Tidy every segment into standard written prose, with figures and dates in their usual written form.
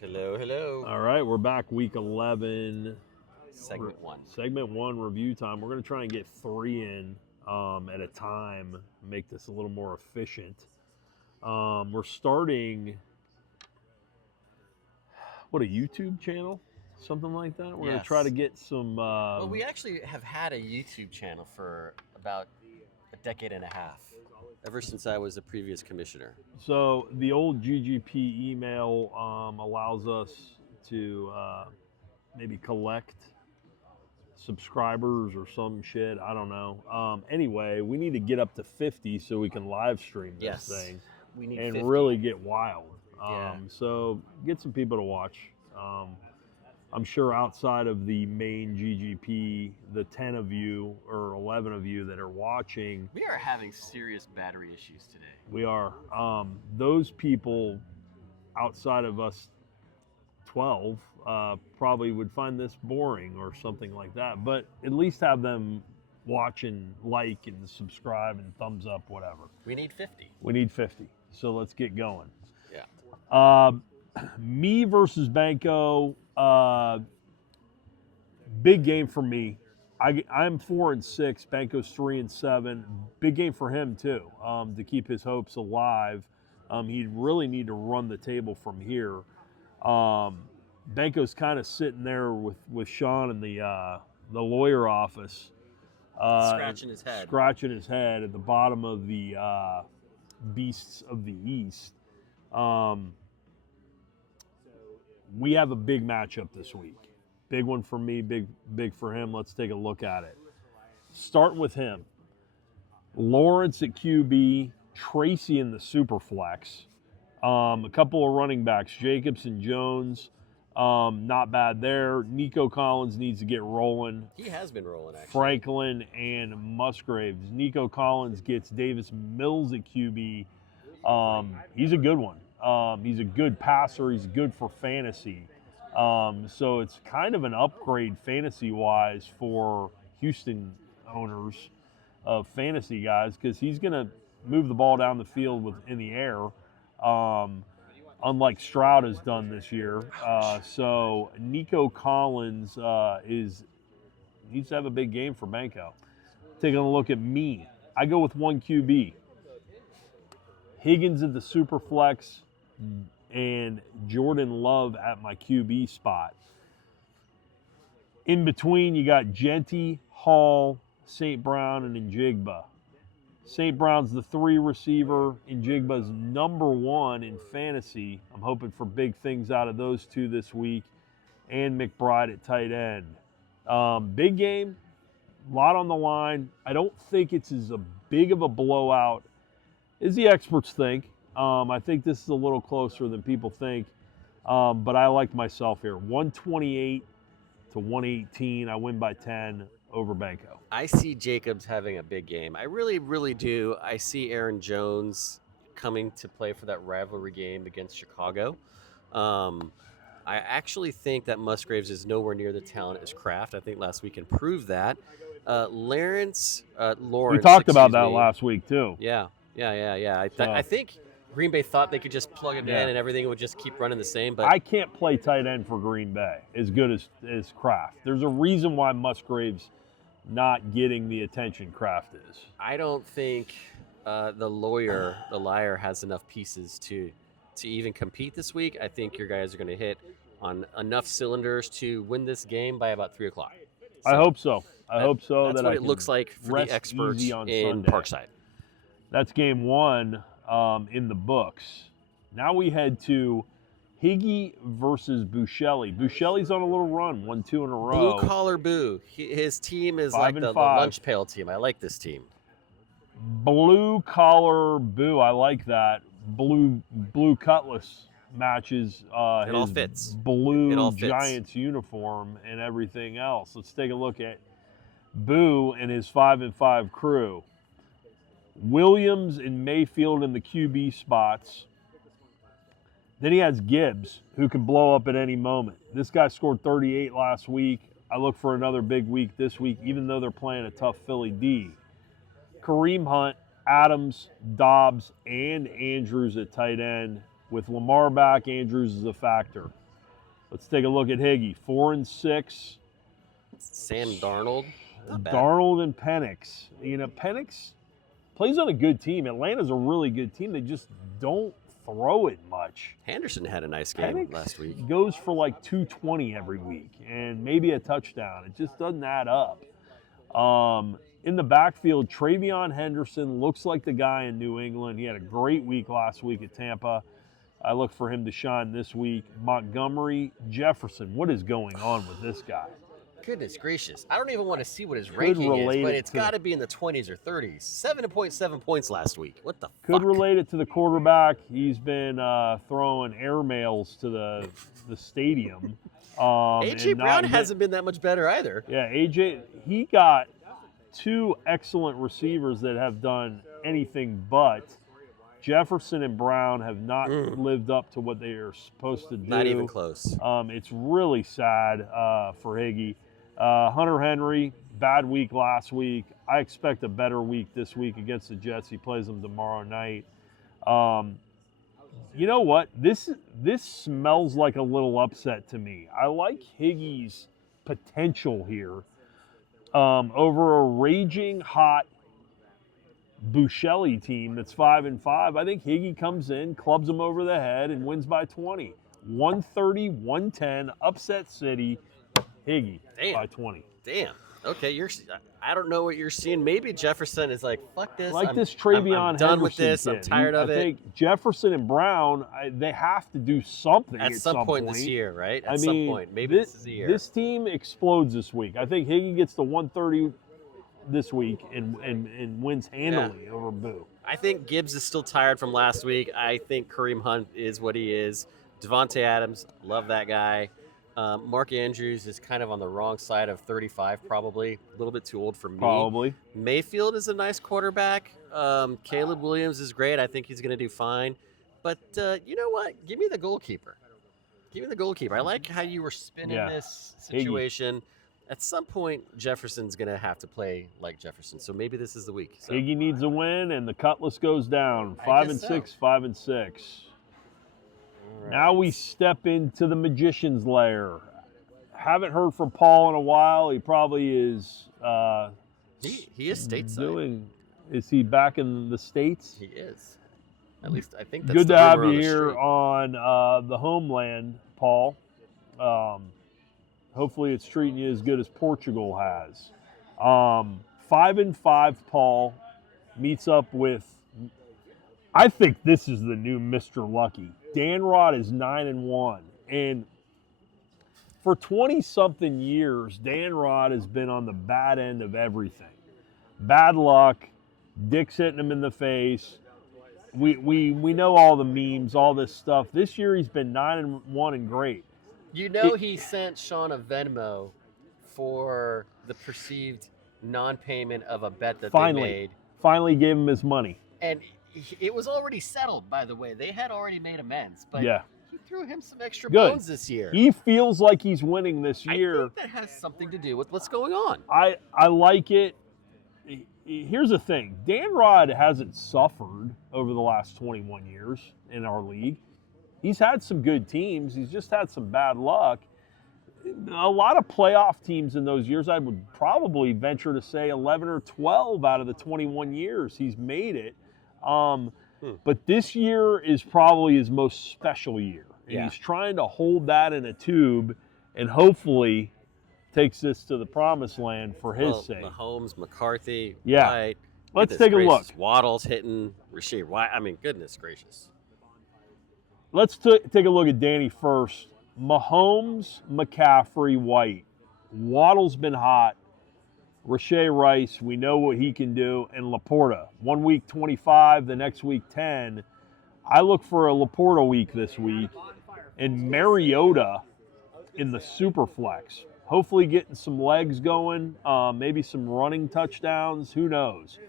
Hello, hello. All right, we're back week 11. Segment one. Segment 1 review time. We're going to try and get 3 in at a time, make this a little more efficient. We're starting, a YouTube channel? Something like that. We're going to try to Yes. get some. Well, we actually have had a YouTube channel for about a decade and a half, ever since I was a previous commissioner. So the old GGP email allows us to maybe collect subscribers or some shit. I don't know. Anyway, we need to get up to 50 so we can live stream this Yes. thing We need and 50. really get wild. Yeah. So get some people to watch. I'm sure outside of the main GGP, the 10 of you or 11 of you that are watching, We are having serious battery issues today. we are. Those people outside of us 12 probably would find this boring or something like that. But at least have them watch and like and subscribe and thumbs up, whatever. We need 50. We need 50. So let's get going. Yeah. Me versus Banco. Big game for me. I'm 4-6. Banco's 3-7. Big game for him too, to keep his hopes alive. He'd really need to run the table from here. Banco's kind of sitting there with Sean in the lawyer office, Scratching his head. at the bottom of the Beasts of the East. We have a big matchup this week. Big one for me, big for him. Let's take a look at it. Start with him. Lawrence at QB, Tracy in the Superflex. A couple of running backs, Jacobs and Jones. Not bad there. Nico Collins needs to get rolling. He has been rolling, actually. Franklin and Musgraves. Nico Collins gets Davis Mills at QB. He's a good one. He's a good passer. He's good for fantasy. So it's kind of an upgrade fantasy-wise for Houston owners of fantasy guys because he's going to move the ball down the field in the air, unlike Stroud has done this year. So Nico Collins needs to have a big game for Banco. Taking a look at me, I go with one QB. Higgins at the Superflex and Jordan Love at my QB spot. In between, you got Genty, Hall, St. Brown, and Njigba. St. Brown's the 3 receiver. Njigba's number 1 in fantasy. I'm hoping for big things out of those two this week. And McBride at tight end. Big game, a lot on the line. I don't think it's as big of a blowout as the experts think. I think this is a little closer than people think, but I like myself here. 128 to 118. I win by 10 over Banco. I see Jacobs having a big game. I really, really do. I see Aaron Jones coming to play for that rivalry game against Chicago. I actually think that Musgraves is nowhere near the talent as Kraft. I think last week can prove that. Lawrence. We talked about that last week too. Yeah. I think Green Bay thought they could just plug him in and everything would just keep running the same. But I can't play tight end for Green Bay as good as Kraft. There's a reason why Musgraves not getting the attention Kraft is. I don't think the liar has enough pieces to even compete this week. I think your guys are going to hit on enough cylinders to win this game by about 3:00. So I hope so. That's what it looks like for the experts in Sunday. Parkside. That's game 1 in the books. Now we head to Higgy versus Buscelli. Buscelli's on a little run, 1-2 in a row. Blue collar Boo. His team is like the 5-5. lunch pail team. I like this team. Blue collar Boo. I like that. Blue Cutlass matches It all his fits. blue It all fits. Giants uniform and everything else. Let's take a look at Boo and his 5-5 crew. Williams and Mayfield in the QB spots. Then he has Gibbs, who can blow up at any moment. This guy scored 38 last week. I look for another big week this week, even though they're playing a tough Philly D. Kareem Hunt, Adams, Dobbs, and Andrews at tight end. With Lamar back, Andrews is a factor. Let's take a look at Higgy. 4-6. Sam Darnold. Not bad. Darnold and Penix. You know, Penix plays on a good team. Atlanta's a really good team. They just don't throw it much. Henderson had a nice game Penix last week. goes for like 220 every week and maybe a touchdown. It just doesn't add up. In the backfield, Travion Henderson looks like the guy in New England. He had a great week last week at Tampa. I look for him to shine this week. Montgomery, Jefferson. What is going on with this guy? Goodness gracious. I don't even want to see what his ranking is, relate but it it's to got to be in the 20s or 30s. 7.7 points last week. What the Could fuck? relate it to the quarterback. He's been throwing airmails to the stadium. A.J. and Brown not- hasn't been that much better either. Yeah, AJ, he got 2 excellent receivers that have done anything but. Jefferson and Brown have not lived up to what they are supposed to do. Not even close. It's really sad for Higgy. Hunter Henry, bad week last week. I expect a better week this week against the Jets. He plays them tomorrow night. You know what? This smells like a little upset to me. I like Higgy's potential here over a raging hot Buscelli team that's 5-5. I think Higgy comes in, clubs him over the head, and wins by 20. 130-110, upset city. Higgy by 20. Damn. Okay, I don't know what you're seeing. Maybe Jefferson is like, fuck this. This Travion I'm done with Henderson this. kid. I'm tired of I it. think Jefferson and Brown, they have to do something At some point this year, right? At some point. Maybe this is the year. This team explodes this week. I think Higgy gets to 130 this week and wins handily over Boo. I think Gibbs is still tired from last week. I think Kareem Hunt is what he is. Devontae Adams, love that guy. Mark Andrews is kind of on the wrong side of 35, probably. A little bit too old for me. Probably. Mayfield is a nice quarterback. Caleb Williams is great. I think he's going to do fine. But you know what? Give me the goalkeeper. Give me the goalkeeper. I like how you were spinning this situation. At some point, Jefferson's going to have to play like Jefferson. So maybe this is the week. So. Higgy needs a win, and the Cutlass goes down. I 5-6, guess so. 5-6. All right. Now we step into the magician's lair. Haven't heard from Paul in a while. He probably is He is stateside. Is he back in the States? He is. At least I think that's Good the to have rumor you on the here street. on the homeland, Paul. Hopefully it's treating you as good as Portugal has. 5-5, Paul meets up with, I think this is the new Mr. Lucky. Dan Rod is 9-1. And for 20-something years, Dan Rod has been on the bad end of everything. Bad luck, dicks hitting him in the face. We know all the memes, all this stuff. This year he's been 9-1 and great. You know he sent Sean a Venmo for the perceived non-payment of a bet that they made. Finally gave him his money. And it was already settled, by the way. They had already made amends. But Yeah. he threw him some extra Good. bones this year. He feels like he's winning this year. I think that has something to do with what's going on. I like it. Here's the thing. Dan Rod hasn't suffered over the last 21 years in our league. He's had some good teams. He's just had some bad luck. A lot of playoff teams in those years, I would probably venture to say 11 or 12 out of the 21 years he's made it. But this year is probably his most special year. And he's trying to hold that in a tube and hopefully takes this to the promised land for his sake. Mahomes, McCarthy, Yeah. White. Let's Goodness take a look. gracious. Waddle's hitting Rasheed White. I mean, goodness gracious. Let's take a look at Danny first. Mahomes, McCaffrey, White. Waddle's been hot. Rashay Rice, we know what he can do. And Laporta. 1 week 25, the next week 10. I look for a Laporta week this week. And Mariota in the super flex. Hopefully getting some legs going. Maybe some running touchdowns. Who knows?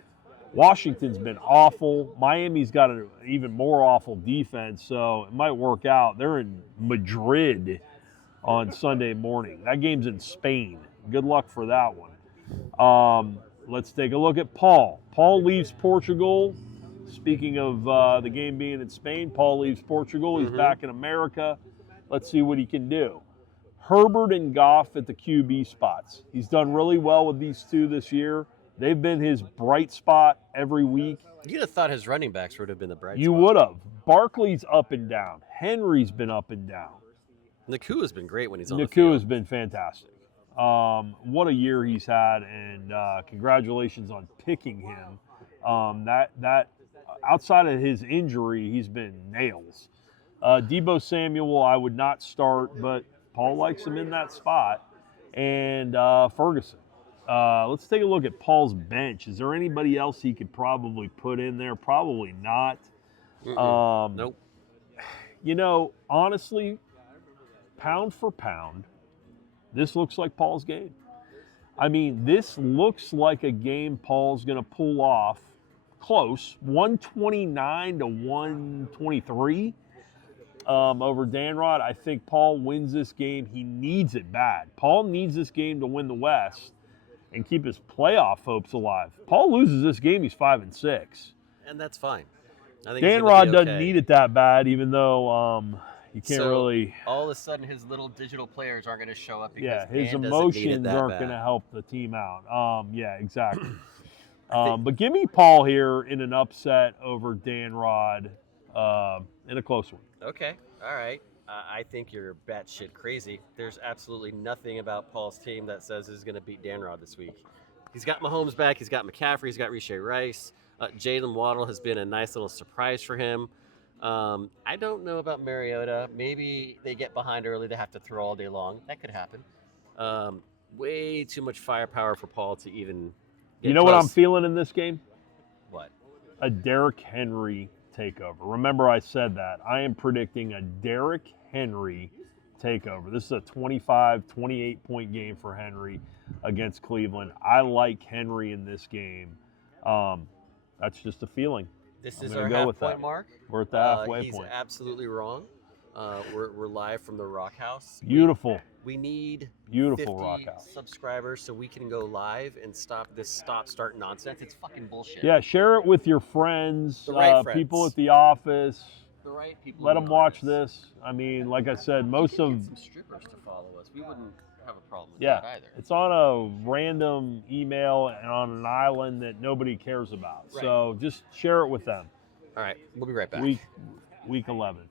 Washington's been awful. Miami's got an even more awful defense, so it might work out. They're in Madrid on Sunday morning. That game's in Spain. Good luck for that one. Let's take a look at Paul. Paul leaves Portugal. Speaking of the game being in Spain, Paul leaves Portugal. He's back in America. Let's see what he can do. Herbert and Goff at the QB spots. He's done really well with these two this year. They've been his bright spot every week. You'd have thought his running backs would have been the bright You spot. would have. Barkley's up and down. Henry's been up and down. Nakua's been great when he's on the Nakua's field. been fantastic. What a year he's had, and congratulations on picking him. That outside of his injury, he's been nails. Deebo Samuel, I would not start, but Paul likes him in that spot. And Ferguson. Let's take a look at Paul's bench. Is there anybody else he could probably put in there? Probably not. Nope. You know, honestly, pound for pound, this looks like Paul's game. I mean, this looks like a game Paul's going to pull off close, 129 to 123 over Danrod. I think Paul wins this game. He needs it bad. Paul needs this game to win the West and keep his playoff hopes alive. Paul loses this game, he's 5-6. And that's fine. I think he's gonna Danrod be doesn't okay. need it that bad, even though you can't So, really. All of a sudden, his little digital players aren't going to show up because Yeah, his Dan doesn't need it emotions that aren't bad. going to help the team out. Yeah, exactly. But give me Paul here in an upset over Danrod in a close one. Okay, all right. I think you're batshit crazy. There's absolutely nothing about Paul's team that says he's going to beat Danrod this week. He's got Mahomes back. He's got McCaffrey. He's got Riche Rice. Jalen Waddle has been a nice little surprise for him. I don't know about Mariota. Maybe they get behind early. They have to throw all day long. That could happen. Way too much firepower for Paul to even get You know what I'm close. feeling in this game? What? A Derrick Henry takeover. Remember I said that. I am predicting a Derrick Henry takeover. This is a 25, 28-point game for Henry against Cleveland. I like Henry in this game. That's just a feeling. This I'm is gonna our go with half-point that. mark. We're at the halfway He's point. absolutely wrong. We're live from the Rock House. Beautiful, We need beautiful 50 Rock House. subscribers so we can go live and stop this stop-start nonsense. It's fucking bullshit. Yeah, share it with your friends, The right people friends. at the office. The right people. Let in them the watch office. this. I mean, like I said, We most could of get some strippers to follow us. We wouldn't have a problem with yeah, that either. it's on a random email and on an island that nobody cares about. Right. So just share it with them. All right, we'll be right back. Week 11.